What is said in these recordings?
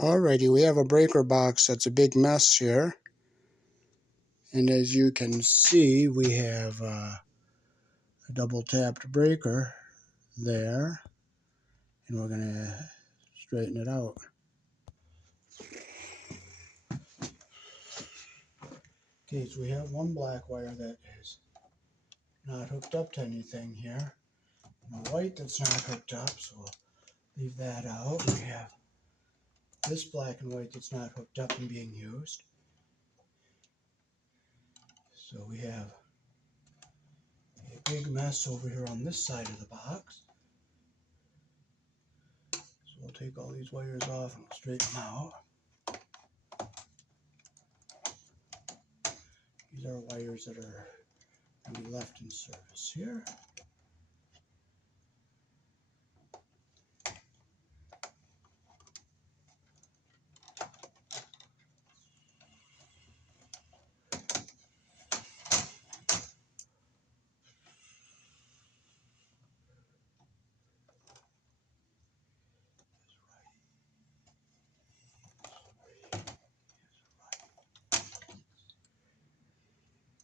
Alrighty, we have a breaker box that's a big mess here. And as you can see, we have a double tapped breaker there. And we're going to straighten it out. Okay, so we have one black wire that is not hooked up to anything here. And a white that's not hooked up, so we'll leave that out. We have this black and white that's not hooked up and being used. So we have a big mess over here on this side of the box. So we'll take all these wires off and straighten them out. These are wires that are going to be left in service here.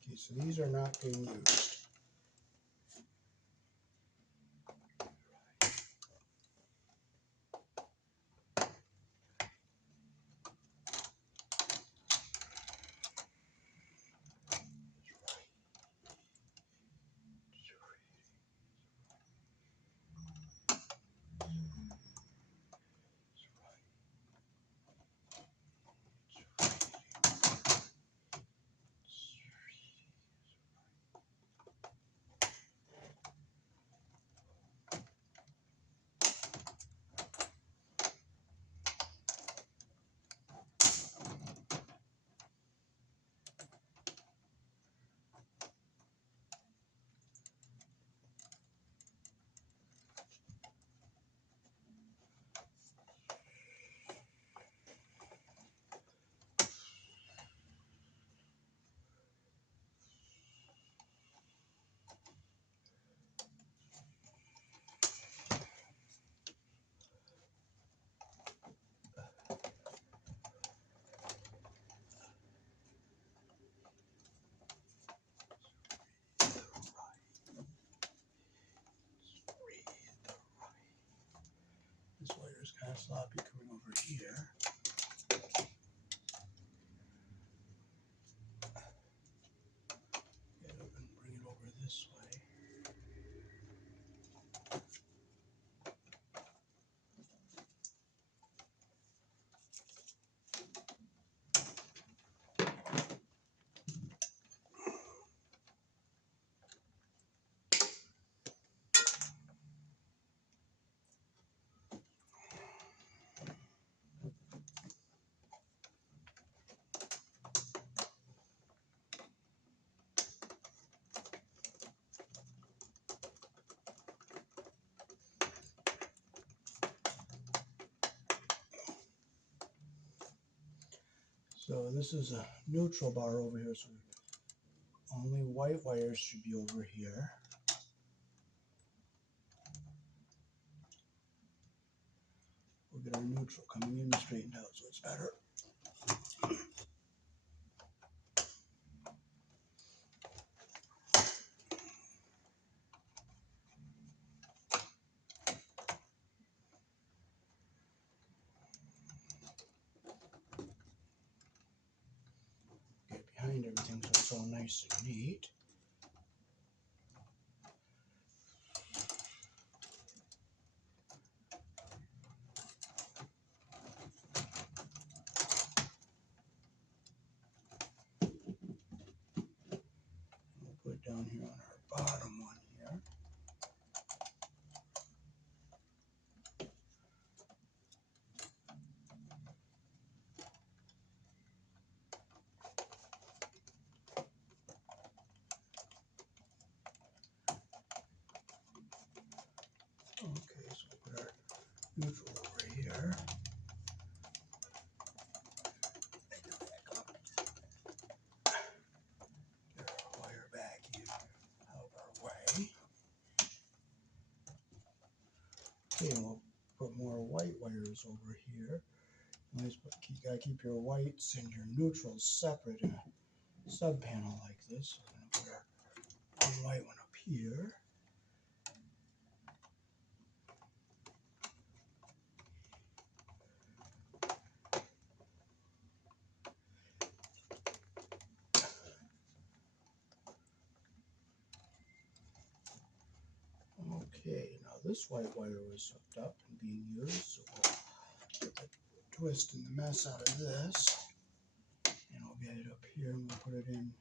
Okay, so these are not being used. This wire is kind of sloppy coming over here. Get up and bring it over this way. So this is a neutral bar over here, so only white wires should be over here. We'll get our neutral coming in and straightened out so it's better. Get behind everything so it's all nice and neat. We'll put it down here on our bottom one here. Okay, so we'll put our neutral over here. Get our wire back in out of our way. Okay, and we'll put more white wires over here. Nice, but you gotta keep your whites and your neutrals separate in a sub panel like this. So we're gonna put our one white one up here. Okay, now this white wire was hooked up and being used, so we'll get the twist and the mess out of this. And I'll get it up here and we'll put it in.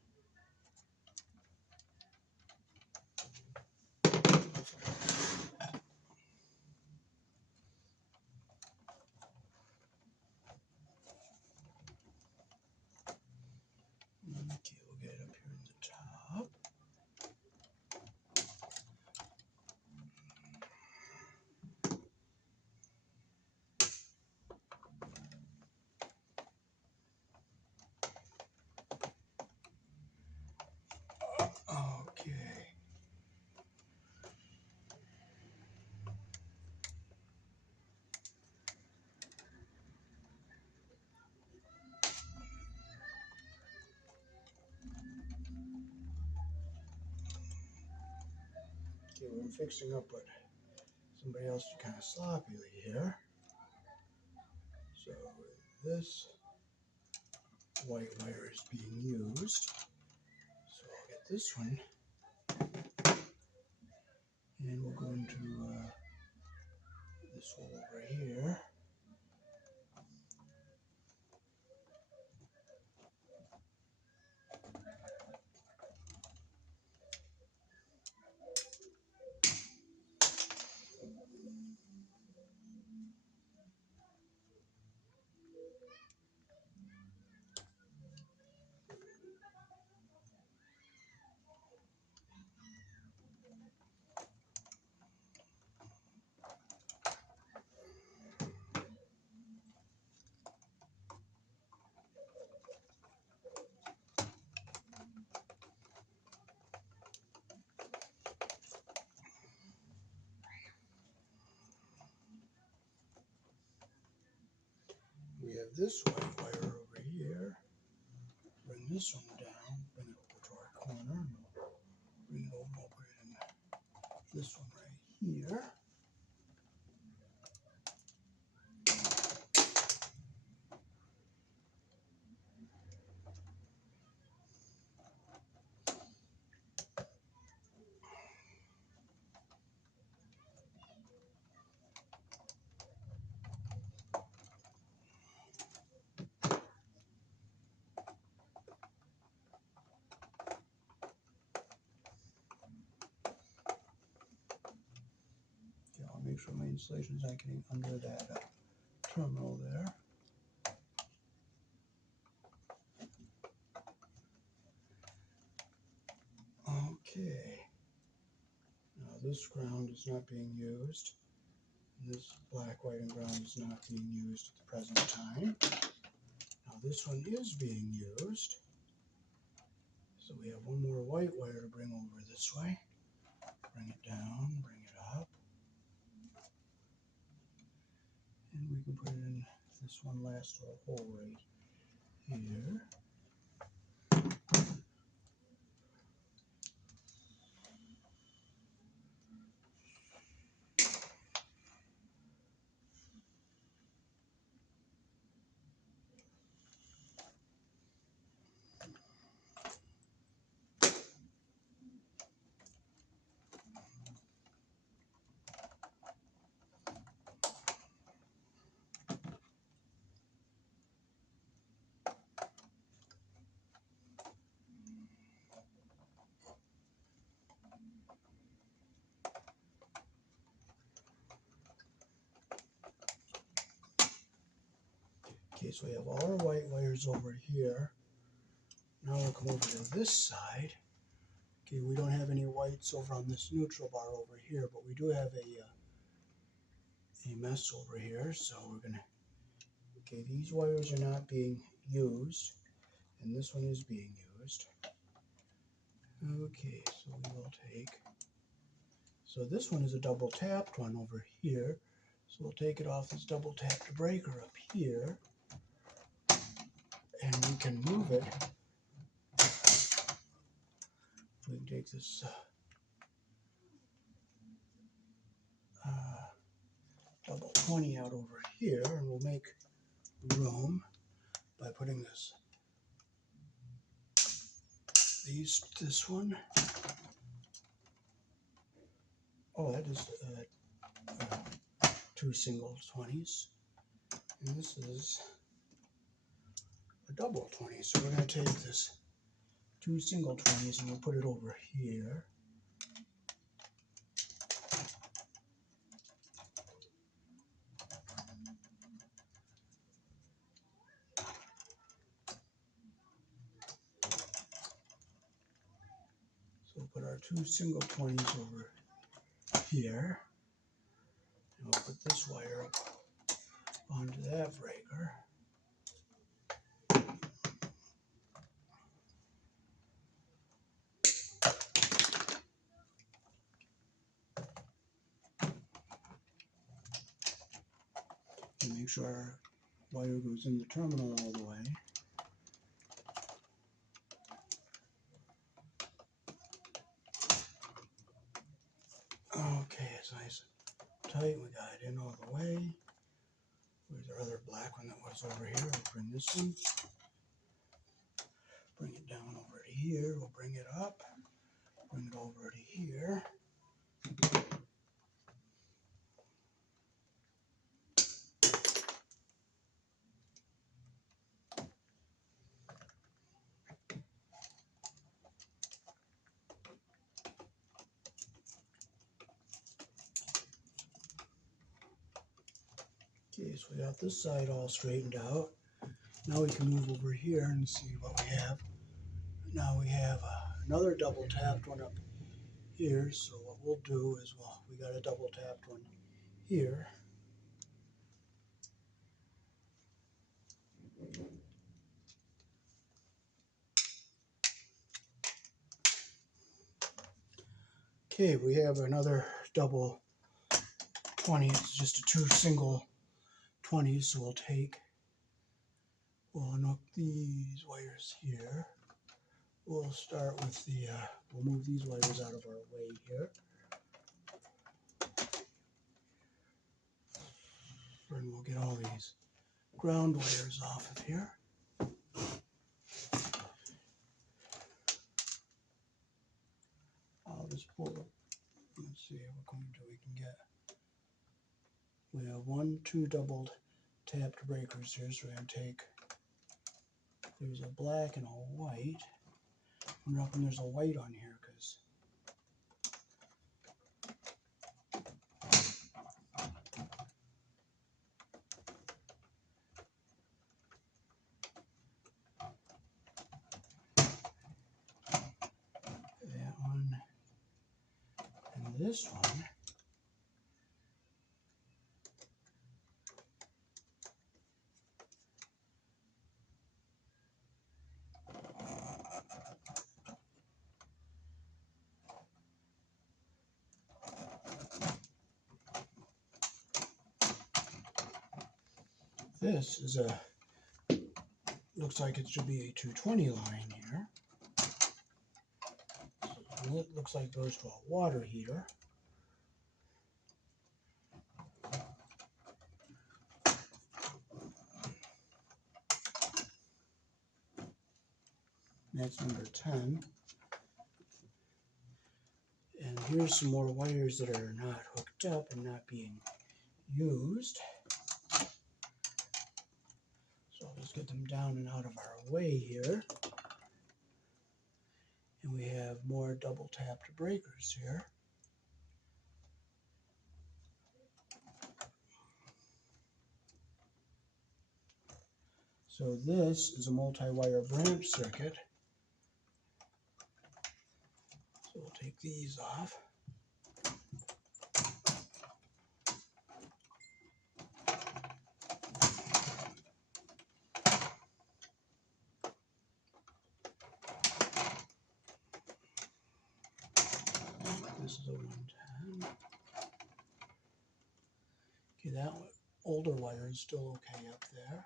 Okay, we'll get it up here in the top. Okay. Okay, we're fixing up what somebody else did kind of sloppily here. So this white wire is being used. So I'll get this one. And we'll go into this hole over here. We have this white wire over here. Bring this one down, bring it over to our corner, and we'll bring it over and we'll put it in this one right here. Okay, I'll make sure my insulation is not getting under that terminal there. Okay. Now this ground is not being used. This black, white, and brown is not being used at the present time. Now this one is being used. So we have one more white wire to bring over this way. Bring it down, bring it up. And we can put it in this one last little hole right here. Okay, so we have all our white wires over here. Now we'll come over to this side. Okay, we don't have any whites over on this neutral bar over here, but we do have a mess over here. So we're gonna, okay, these wires are not being used, and this one is being used. Okay, so we will take, so this one is a double tapped one over here. So we'll take it off this double tapped breaker up here. and we can move it. We can take this double 20 out over here, and we'll make room by putting this one. Oh, that is two single 20s, and this is a double 20. So we're going to take this two single 20s and we'll put it over here. So we'll put our two single 20s over here, and we'll put this wire up onto that breaker. And make sure our wire goes in the terminal all the way. Okay, it's nice and tight. We got it in all the way. Where's our other black one that was over here? We'll bring this one. Bring it down over to here. We'll bring it up. Bring it over to here. Okay, so we got this side all straightened out. Now we can move over here and see what we have. Now we have another double tapped one up here. So what we'll do is, well, we got a double tapped one here. Okay, we have another double 20. It's just a two single 20s. So we'll unhook these wires here. We'll start with we'll move these wires out of our way here. And we'll get all these ground wires off of here. I'll just pull it. Let's see what kind we can get. We have two doubled tapped breakers here, so we're going to take, there's a black and a white. I'm hoping there's a white on here because that one and this one. This is looks like it should be a 220 line here. And it looks like it goes to a water heater. That's number 10. And here's some more wires that are not hooked up and not being used. So let's get them down and out of our way here. And we have more double tapped breakers here. So this is a multi-wire branch circuit. So we'll take these off. This is a 110. Okay, that older wire is still okay up there.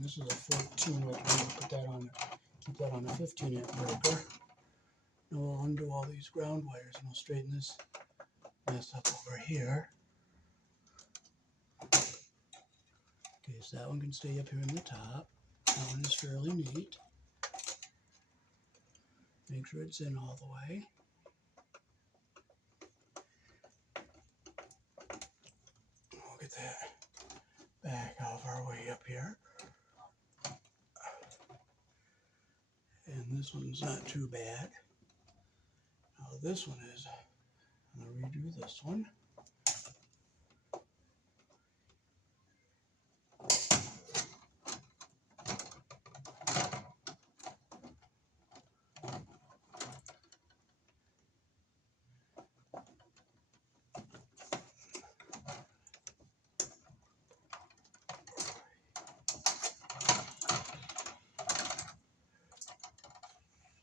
And this is a 14, which we're going to put that on, keep that on a 15-amp breaker. Now we'll undo all these ground wires and we'll straighten this mess up over here. Okay, so that one can stay up here in the top. That one is fairly neat. Make sure it's in all the way. We'll get that back out of our way up here. And this one's not too bad. Now this one is, I'm going to redo this one.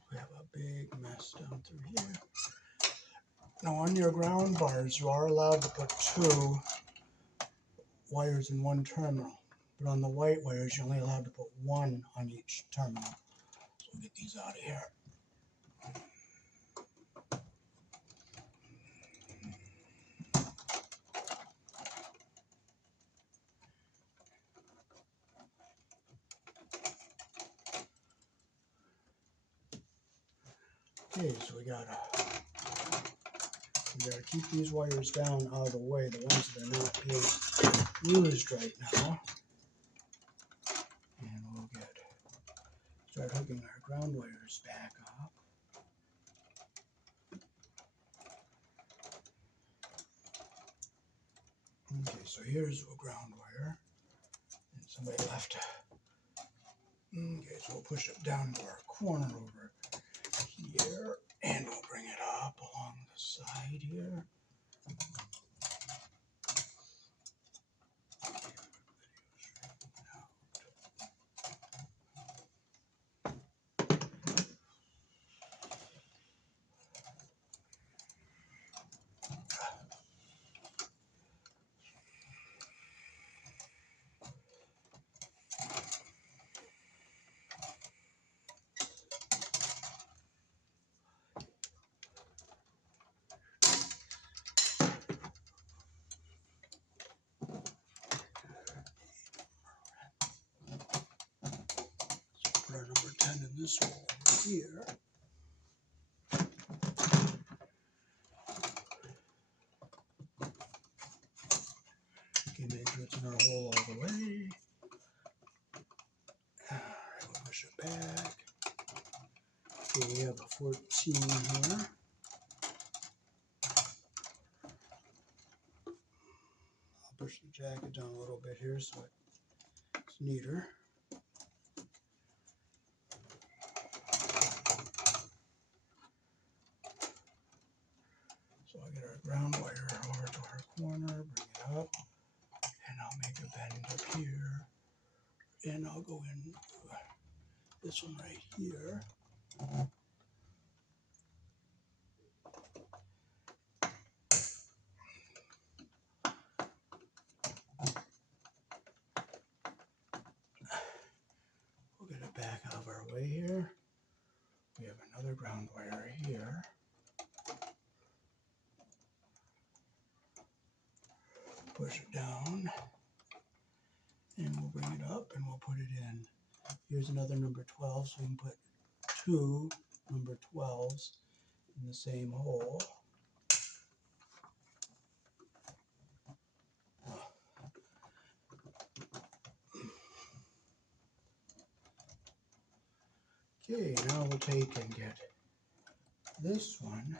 We have a big mess down through here. Now on your ground bars, you are allowed to put 2 wires in one terminal. But on the white wires, you're only allowed to put 1 on each terminal. So we'll get these out of here. Okay, so we gotta keep these wires down out of the way, the ones that are not being used right now. And we'll start hooking our ground wires back up. Okay, so here's a ground wire. And somebody left a... Okay, so we'll push it down to our corner over here. And we'll bring it up along the side here. Put our number 10 in this hole over here. Okay, make sure it's in our hole all the way. Alright, we'll push it back. Okay, we have a 14 here. I'll push the jacket down a little bit here so it's neater. So I'll get our ground wire over to our corner, bring it up, and I'll make a bend up here. And I'll go in this one right here. We'll get it back out of our way here. We have another ground wire here. Push it down. And we'll bring it up and we'll put it in. Here's another number 12, so we can put 2 number 12s in the same hole. Okay, now we'll take and get this one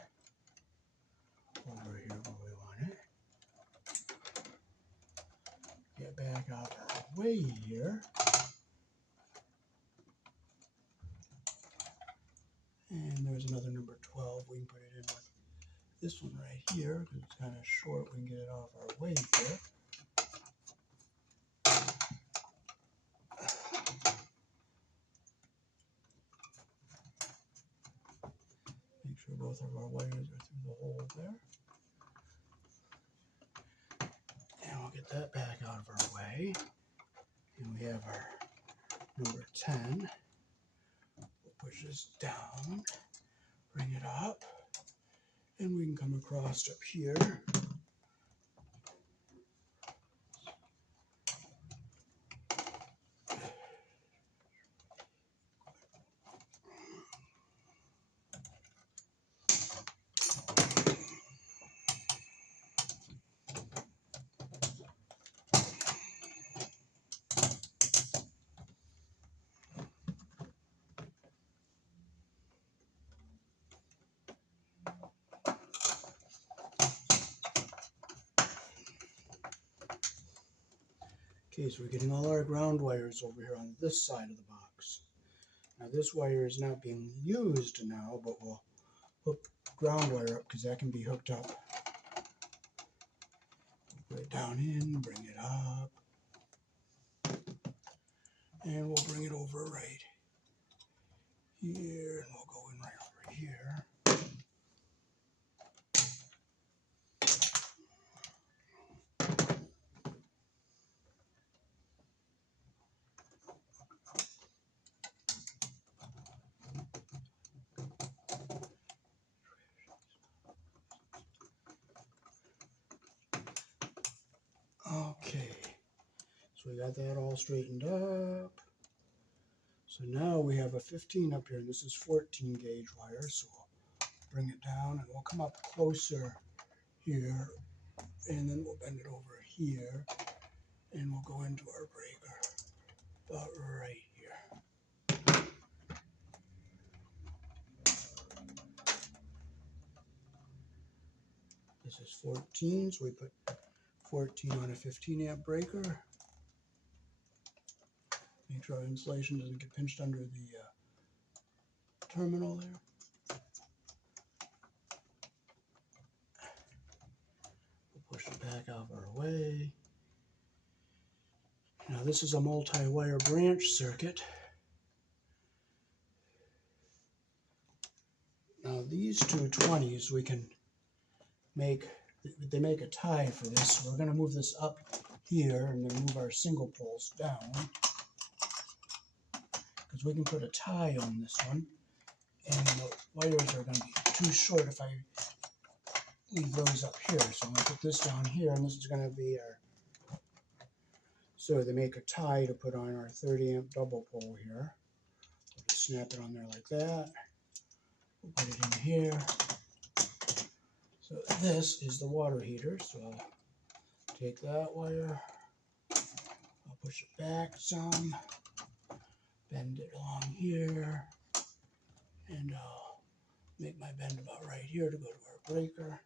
over here where we want it. Get back out of our way here. And there's another number 12. We can put it in with this one right here because it's kind of short. We can get it off our way here. Make sure both of our wires are through the hole there. And we'll get that back out of our way. And we have our number 10. We'll push this down, bring it up, and we can come across up here. Okay, so we're getting all our ground wires over here on this side of the box. Now this wire is not being used now, but we'll hook ground wire up because that can be hooked up. Put it down in, bring it up, and we'll bring it over right here, and we'll go in right over here. Okay, so we got that all straightened up. So now we have a 15 up here, and this is 14 gauge wire, so we'll bring it down, and we'll come up closer here, and then we'll bend it over here, and we'll go into our breaker about right here. This is 14, so we put 14 on a 15 amp breaker. Make sure our insulation doesn't get pinched under the terminal there. We'll push it back out of our way. Now this is a multi-wire branch circuit. Now these two 20s we can make, they make a tie for this. So we're going to move this up here and then move our single poles down. Because we can put a tie on this one. And the wires are going to be too short if I leave those up here. So I'm going to put this down here, and this is going to be our, so they make a tie to put on our 30 amp double pole here. We'll just snap it on there like that. We'll put it in here. So this is the water heater. So I'll take that wire, I'll push it back some, bend it along here, and I'll make my bend about right here to go to our breaker.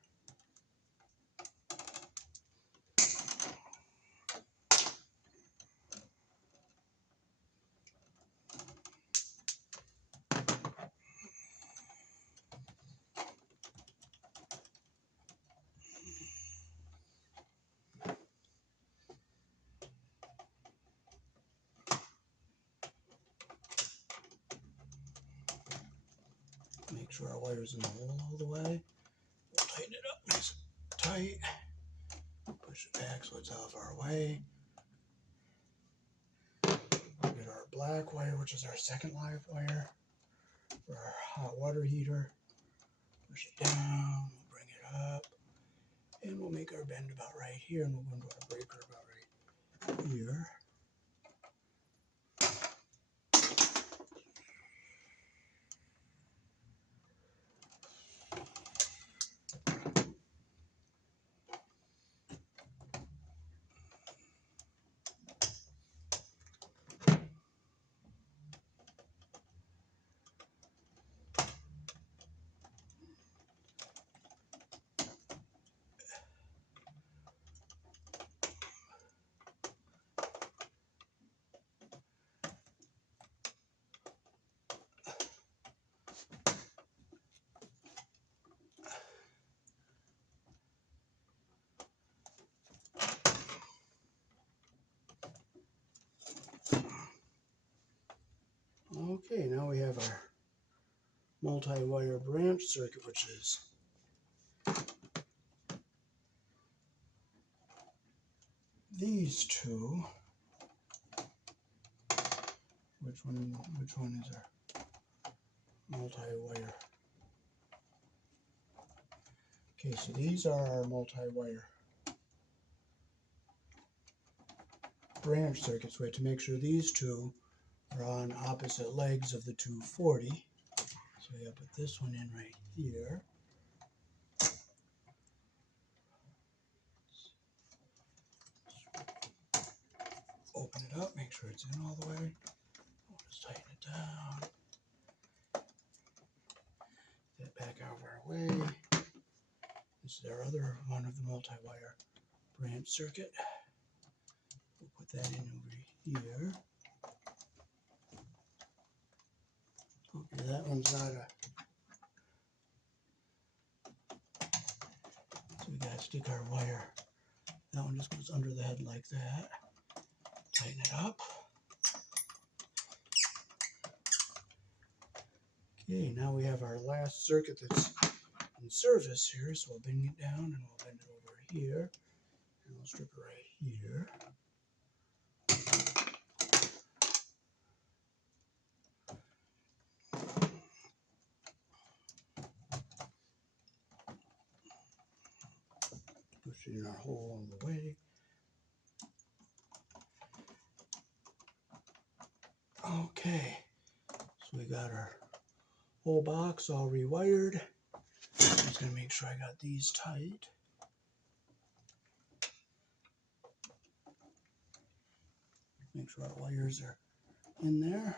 Make sure our wire's in the hole all the way. We'll tighten it up nice and tight. Push it back so it's out of our way. We'll get our black wire, which is our second live wire for our hot water heater. Push it down, we'll bring it up, and we'll make our bend about right here, and we'll go into our breaker about right here. Okay, now we have our multi-wire branch circuit, which is these two. Which one is our multi-wire? Okay, so these are our multi-wire branch circuits. We have to make sure these two are on opposite legs of the 240. So we gotta put this one in right here. Open it up, make sure it's in all the way. We'll just tighten it down. Get that back out of our way. This is our other one of the multi-wire branch circuit. We'll put that in over here. Okay, that one's not a... So we gotta stick our wire. That one just goes under the head like that. Tighten it up. Okay, now we have our last circuit that's in service here, so we'll bring it down and we'll bend it over here. And we'll strip it right here. Push it in our hole all the way. Okay, so we got our whole box all rewired. I'm just going to make sure I got these tight. Make sure our wires are in there.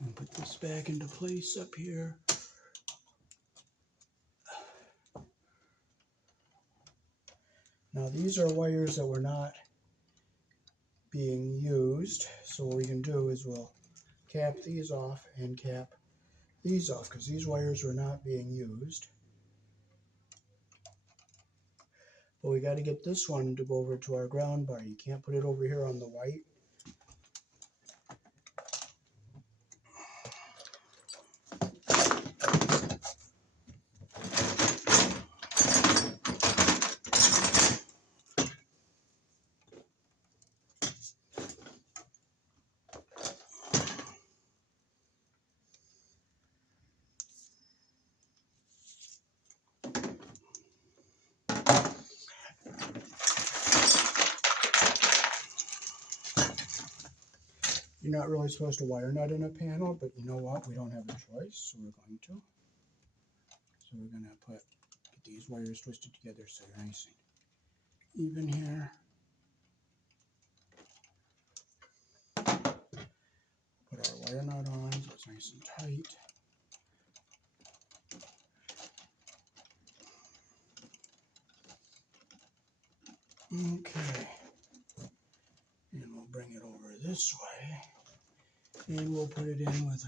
And put this back into place up here. Now these are wires that were not being used, so what we can do is we'll cap these off and cap these off because these wires were not being used. But we got to get this one to go over to our ground bar. You can't put it over here on the white. You're not really supposed to wire nut in a panel, but you know what? We don't have a choice, so we're going to. So we're going to get these wires twisted together so they're nice and even here. Put our wire nut on so it's nice and tight. Okay. And we'll bring it over this way. And we'll put it in with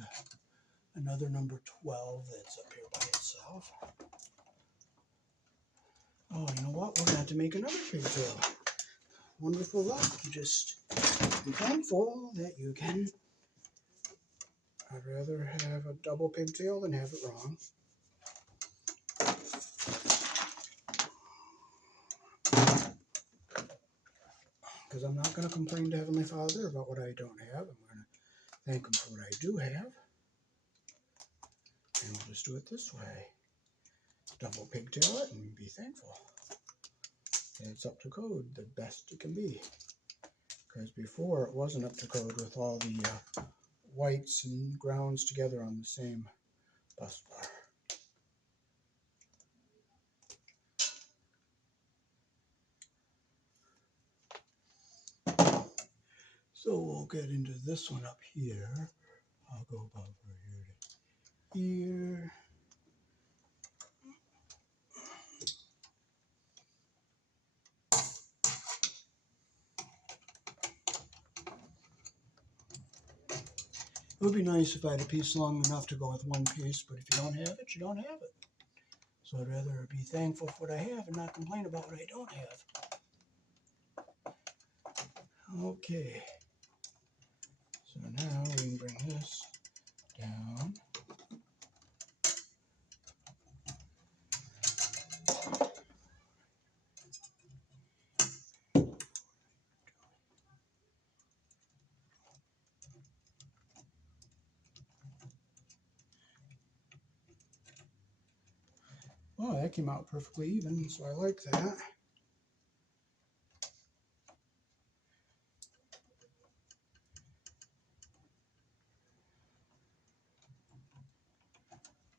another number 12 that's up here by itself. Oh, you know what? We're going to have to make another pigtail. Wonderful luck. You just be thankful that you can. I'd rather have a double pigtail than have it wrong. Because I'm not going to complain to Heavenly Father about what I don't have. I'm going to thank Him for what I do have. And we'll just do it this way. Double pigtail it and be thankful. And it's up to code the best it can be. Because before it wasn't up to code with all the whites and grounds together on the same bus bar. So we'll get into this one up here. I'll go about from here to here. It would be nice if I had a piece long enough to go with one piece, but if you don't have it, you don't have it. So I'd rather be thankful for what I have and not complain about what I don't have. Okay. So now we can bring this down. Oh, that came out perfectly even, so I like that.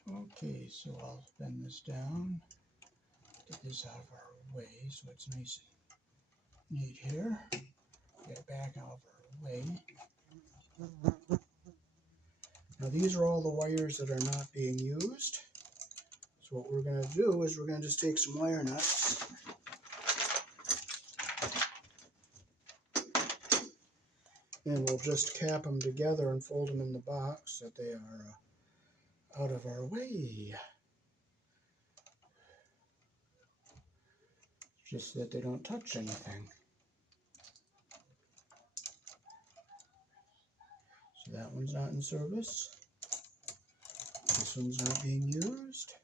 Okay, so I'll bend this down, get this out of our way so it's nice and neat here. Get it back out of our way. Now these are all the wires that are not being used. So what we're going to do is we're going to just take some wire nuts and we'll just cap them together and fold them in the box so that they are out of our way. Just so that they don't touch anything. So that one's not in service. This one's not being used.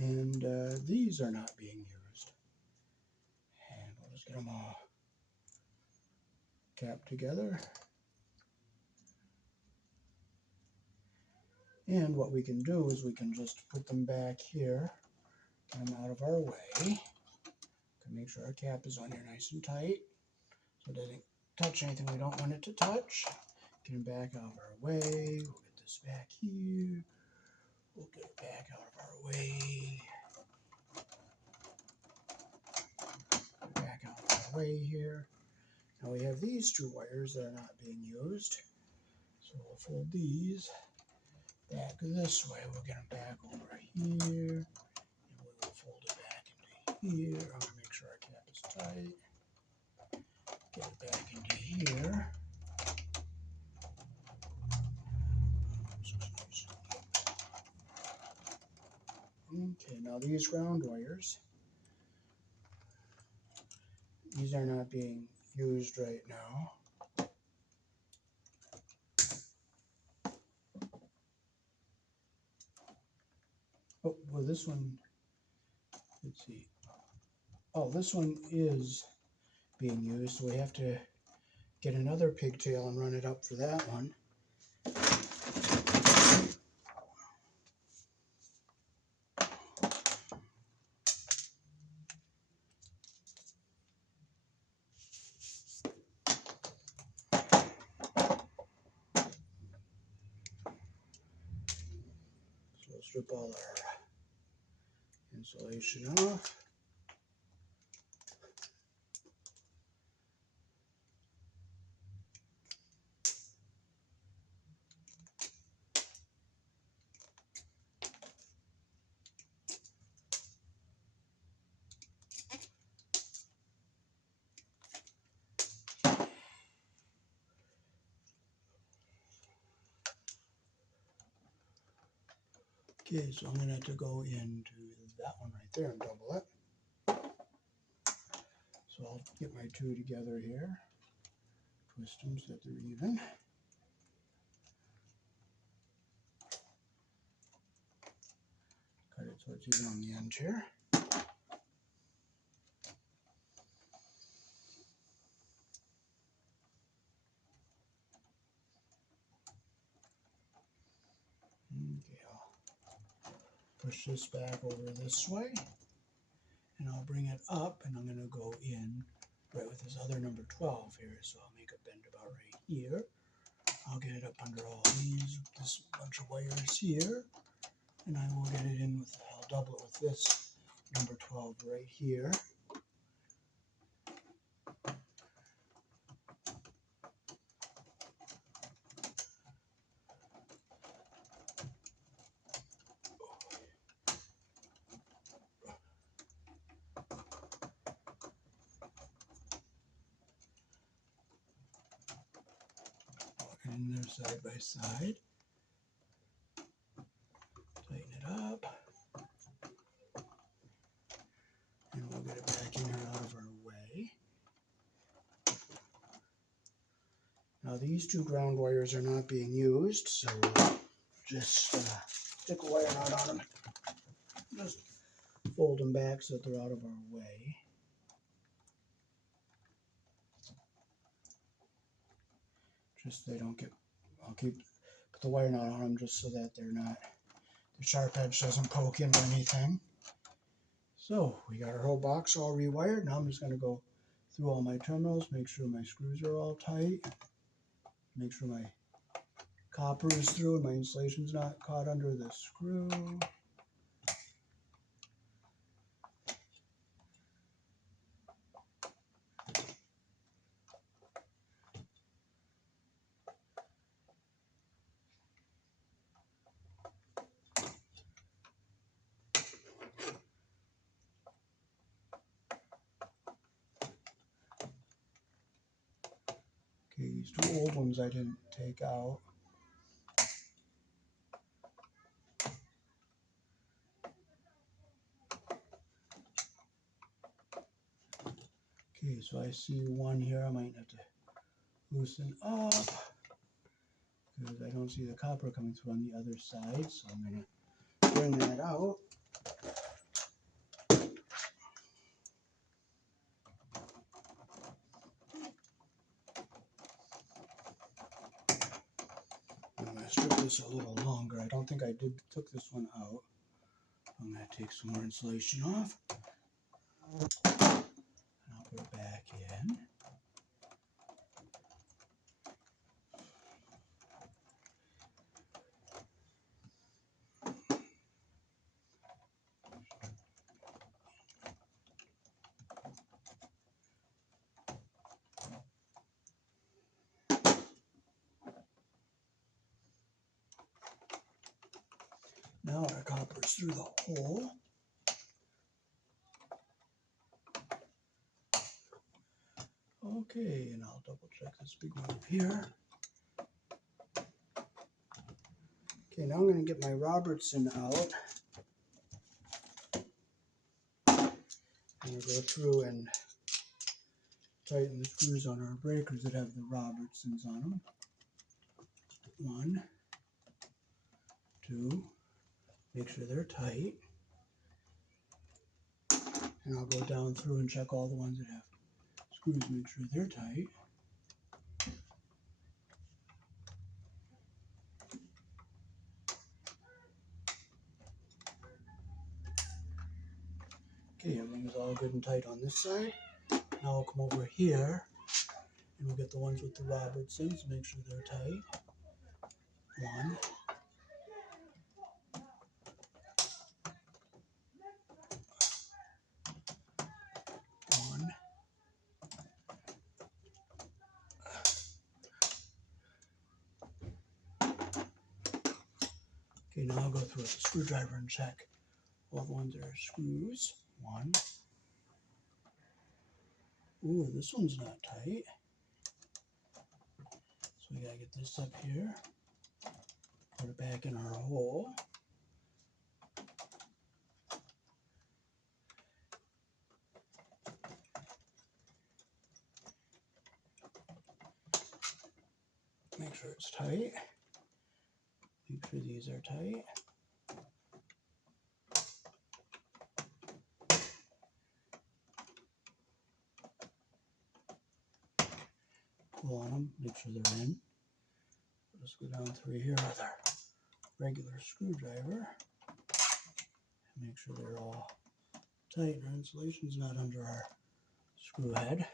And these are not being used. And we'll just get them all capped together. And what we can do is we can just put them back here, get them out of our way. Make sure our cap is on here nice and tight so it doesn't touch anything we don't want it to touch. Get them back out of our way. We'll get this back here. We'll get it back out of our way. Back out of our way here. Now we have these two wires that are not being used. So we'll fold these back this way. We'll get them back over here. And we will fold it back into here. I'm going to make sure our cap is tight. Get it back into here. Okay, now these round wires, these are not being used right now. Oh, well this one, let's see. Oh, this one is being used, so we have to get another pigtail and run it up for that one. So we'll strip all our insulation off. Okay, so I'm going to have to go into that one right there and double it. So I'll get my two together here, twist them so that they're even. Cut it so it's even on the end here. Okay, I'll push this back over this way, and I'll bring it up, and I'm going to go in right with this other number 12 here, so I'll make a bend about right here. I'll get it up under all these, this bunch of wires here, and I will get it in with, I'll double it with this number 12 right here. In there side by side. Tighten it up. And we'll get it back in here out of our way. Now these two ground wires are not being used, so we'll just stick a wire knot on them. Just fold them back so that they're out of our way. Just so they don't get, I'll put the wire knot on them just so that they're not, the sharp edge doesn't poke into anything. So we got our whole box all rewired. Now I'm just going to go through all my terminals, make sure my screws are all tight, make sure my copper is through and my insulation's not caught under the screw. Okay, these two old ones I didn't take out. Okay, so I see one here I might have to loosen up because I don't see the copper coming through on the other side, so I'm going to bring that out. I'm going to strip this a little longer. I don't think I took this one out. I'm going to take some more insulation off. And I'll put it back in. Now our copper is through the hole. Okay, and I'll double check this big one up here. Okay, now I'm going to get my Robertson out. I'm going to go through and tighten the screws on our breakers that have the Robertsons on them. 1, 2, make sure they're tight. And I'll go down through and check all the ones that have screws, make sure they're tight. Okay, everything is all good and tight on this side. Now I'll come over here and we'll get the ones with the Robertsons, make sure they're tight. 1, 1. Okay, now I'll go through with the screwdriver and check all the ones that are screws. 1. Ooh, this one's not tight. So we gotta get this up here. Put it back in our hole. Make sure it's tight. Make sure these are tight. Pull on them, make sure they're in. Let's go down through here with our regular screwdriver. Make sure they're all tight and our insulation's not under our screw head.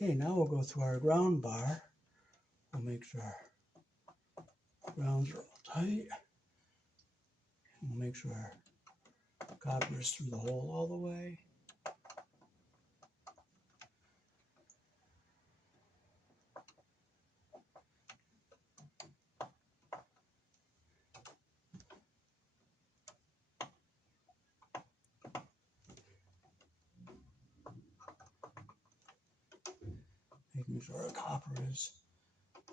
Okay, now we'll go through our ground bar. We'll make sure our grounds are all tight. And we'll make sure our copper is through the hole all the way. Making sure our copper is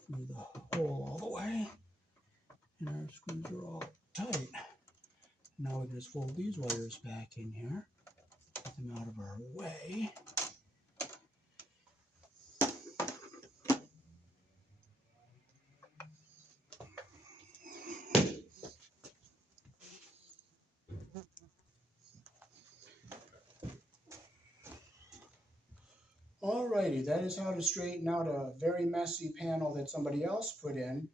through the hole all the way. And our screws are all tight. Now we can just fold these wires back in here, get them out of our way. Alrighty, that is how to straighten out a very messy panel that somebody else put in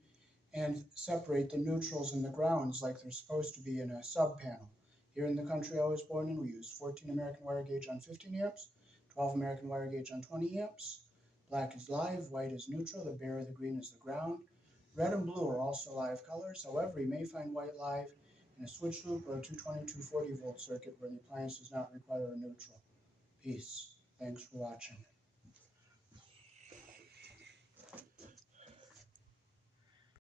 and separate the neutrals and the grounds like they're supposed to be in a sub panel. Here in the country I was born in, we use 14 American wire gauge on 15 amps, 12 American wire gauge on 20 amps. Black is live, white is neutral, the bare or the green is the ground. Red and blue are also live colors. However, you may find white live in a switch loop or a 220-240 volt circuit where the appliance does not require a neutral. Peace. Thanks for watching.